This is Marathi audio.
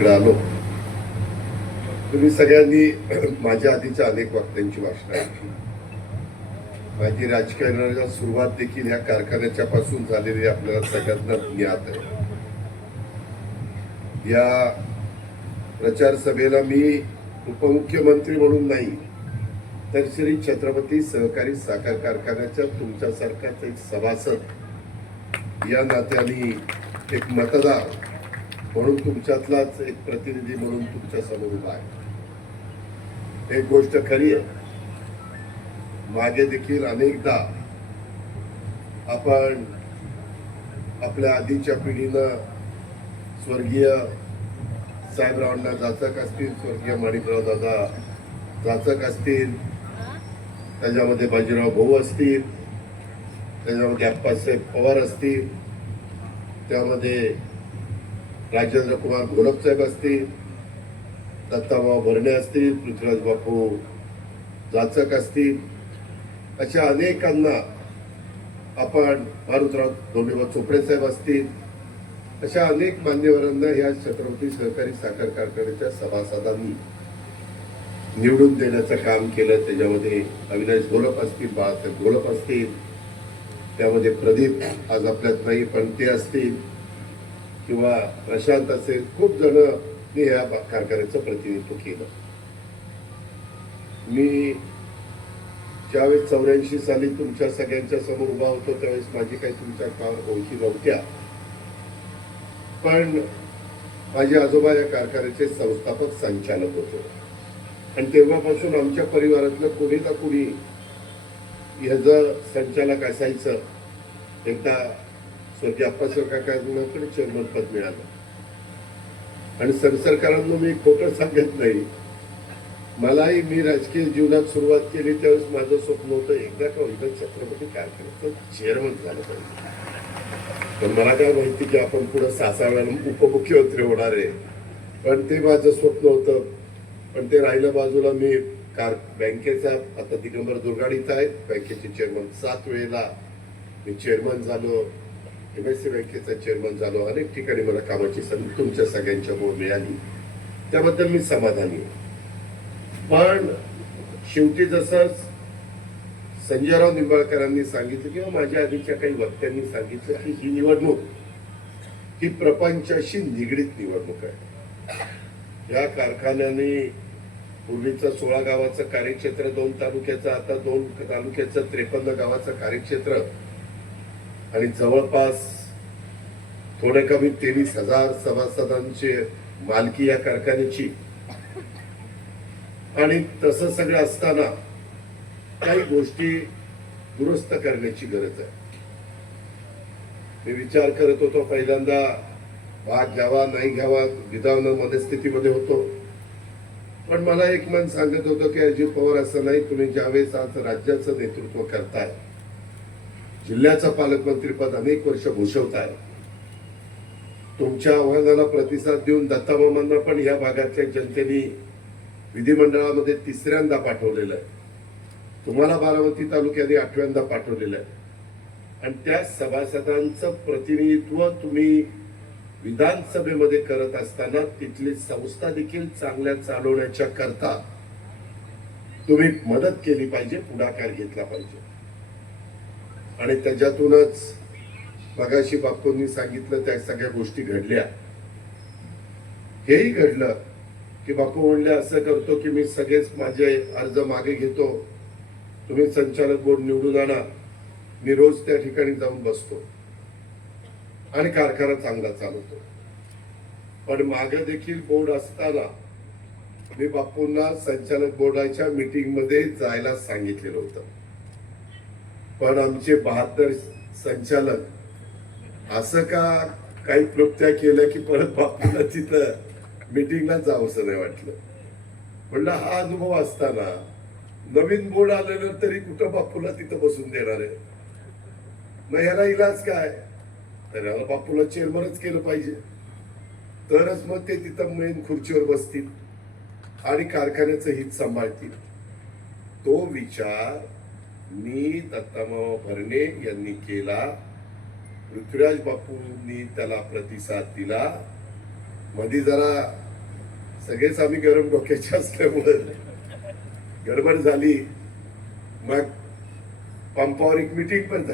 इकडे आलो. तुम्ही सगळ्यांनी माझ्या आधीच्या अनेक वक्त्यांची भाषणं ऐकली. माझी राजकारणाच्या सुरुवात देखील ह्या कारखान्याच्या पासून झालेली आपल्याला सगळ्यांना ज्ञात आहे. या प्रचार सभेला मी उपमुख्यमंत्री म्हणून नाही तर श्री छत्रपती सहकारी साखर कारखान्याच्या तुमच्यासारखाच एक सभासद या नात्याने एक मतदार म्हणून तुमच्यातलाच एक प्रतिनिधी म्हणून तुमच्यासमोर उभा आहे. एक गोष्ट खरी आहे. मागे देखील अनेकदा आपण आपल्या आधीच्या पिढीनं स्वर्गीय साहेबरावांना जाचक असतील स्वर्गीय माणिकराव दादा जाचक असतील त्याच्यामध्ये बाजीराव भाऊ असतील त्याच्यामध्ये अप्पासाहेब पवार असतील त्यामध्ये राजेंद्र कुमार घोलप साहेब असतील दत्ताभाऊ भरणे असतील पृथ्वीराज बापू जाचक असतील अशा अनेकांना आपण मारुतराव धोंडेबा चोपडे साहेब असतील अशा अनेक मान्यवरांना या छत्रपती सहकारी साखर कारखान्याच्या सभासदांनी निवडून देण्याचं काम केलं. त्याच्यामध्ये अविनाश घोलप असतील बाळासाहेब घोलप असतील त्यामध्ये प्रदीप आज आपल्यात नाही पण ते असतील. किंवा प्रशांत असेल खूप जण मी या बा- कारखान्याचं प्रतिनिधित्व केलं. मी ज्यावेळेस चौऱ्याऐंशी साली तुमच्या सगळ्यांच्या समोर उभा होतो त्यावेळेस माझी काही तुमच्या फार ओळखी नव्हत्या. पण माझे आजोबा या कारखान्याचे संस्थापक संचालक होते. आणि तेव्हापासून आमच्या परिवारातलं कोणी ना कोणी ह्याचं संचालक असायचं. एकदा स्वर्गीय अप्पासाहेब काकांकडे चेअरमन पद मिळालं. आणि सरसरकारांना मी खोटं सांगत नाही. मलाही मी राजकीय जीवनात सुरुवात केली त्यावेळेस माझं स्वप्न होतं एकदा का होईना छत्रपती कारखान्याचं चेअरमन झालं पाहिजे. पण मला काय माहिती की आपण पुढे सहा सहा वेळा उपमुख्यमंत्री होणार आहे. पण ते माझं स्वप्न होतं. पण ते राहिलं बाजूला मी कार बँकेचा आता दिगंबर दुर्गाडीत आहे. बँकेचे चेअरमन सात वेळेला मी चेअरमन झालो. एम एस सी बँकेचा चेअरमन झालो अनेक ठिकाणी मला कामाची संधी तुमच्या सगळ्यांच्या मुळे मिळाली. त्याबद्दल मी समाधानी आहे. पण शेवटी जसं संजयराव निंबाळकरांनी सांगितलं किंवा माझ्या आधीच्या काही वक्त्यांनी सांगितलं की ही निवडणूक ही प्रपंचाशी निगडीत निवडणूक आहे. या कारखान्याने पूर्वीचं सोळा गावाचं कार्यक्षेत्र दोन तालुक्याचं आता दोन तालुक्याचं त्रेपन्न गावाचं कार्यक्षेत्र आणि जवळपास थोडे कमी तेवीस हजार सभासदांची मालकी या कारखान्याची. आणि तसं सगळं असताना काही गोष्टी दुरुस्त करण्याची गरज आहे. मी विचार करत होतो पहिल्यांदा भाग घ्यावा नाही घ्यावा विधान मनस्थितीमध्ये होतो. पण मला एक मन सांगत होतं की अजित पवार असं नाही तुम्ही ज्यावेळेस आज राज्याचं नेतृत्व करताय जिल्ह्याचं पालकमंत्रीपद अनेक वर्ष भूषवताय तुमच्या आव्हानाला प्रतिसाद देऊन दत्तामामांना पण या भागातल्या जनतेने विधिमंडळामध्ये तिसऱ्यांदा पाठवलेलं आहे. तुम्हाला बारामती तालुक्याने आठव्यांदा पाठवलेलं आहे. आणि त्या सभासदांचं प्रतिनिधित्व तुम्ही विधानसभेमध्ये करत असताना तिथली संस्था देखील चांगल्या चालवण्याच्या करता तुम्ही मदत केली पाहिजे पुढाकार घेतला पाहिजे. आणि त्याच्यातूनच मगाशी बापूंनी सांगितलं त्या सगळ्या गोष्टी घडल्या. हेही घडलं की बापू म्हणले असं करतो की मी सगळेच माझे अर्ज मागे घेतो. तुम्ही संचालक बोर्ड निवडून आणा. मी रोज त्या ठिकाणी जाऊन बसतो. आणि कारखाना चांगला चालवतो. पण मागे देखील बोर्ड असताना मी बापूंना संचालक बोर्डाच्या मीटिंगमध्ये जायला सांगितलेलं होतं. पण आमचे बहात्तर संचालक असं का काही क्लुप्त्या केलं की परत बापूला तिथं मीटिंगला जावंसं नाही वाटलं? म्हणलं हा अनुभव असताना नवीन बोर्ड आलेलं तरी कुठं बापूला तिथं बसून देणार आहे? मग ह्याला इलाज काय? तर ह्याला बापूला चेअरमनच केलं पाहिजे. तरच मग ते तिथं मेन खुर्चीवर बसतील आणि कारखान्याचं हित सांभाळतील. तो विचार मी दत्तामामा भरणे यांनी केला. पृथ्वीराज बापूंनी त्याला प्रतिसाद दिला. मध्ये जरा सगळेच आम्ही गरम डोक्याचे असल्यामुळं गडबड झाली. मग पंपावर एक मिटिंग पण झाली.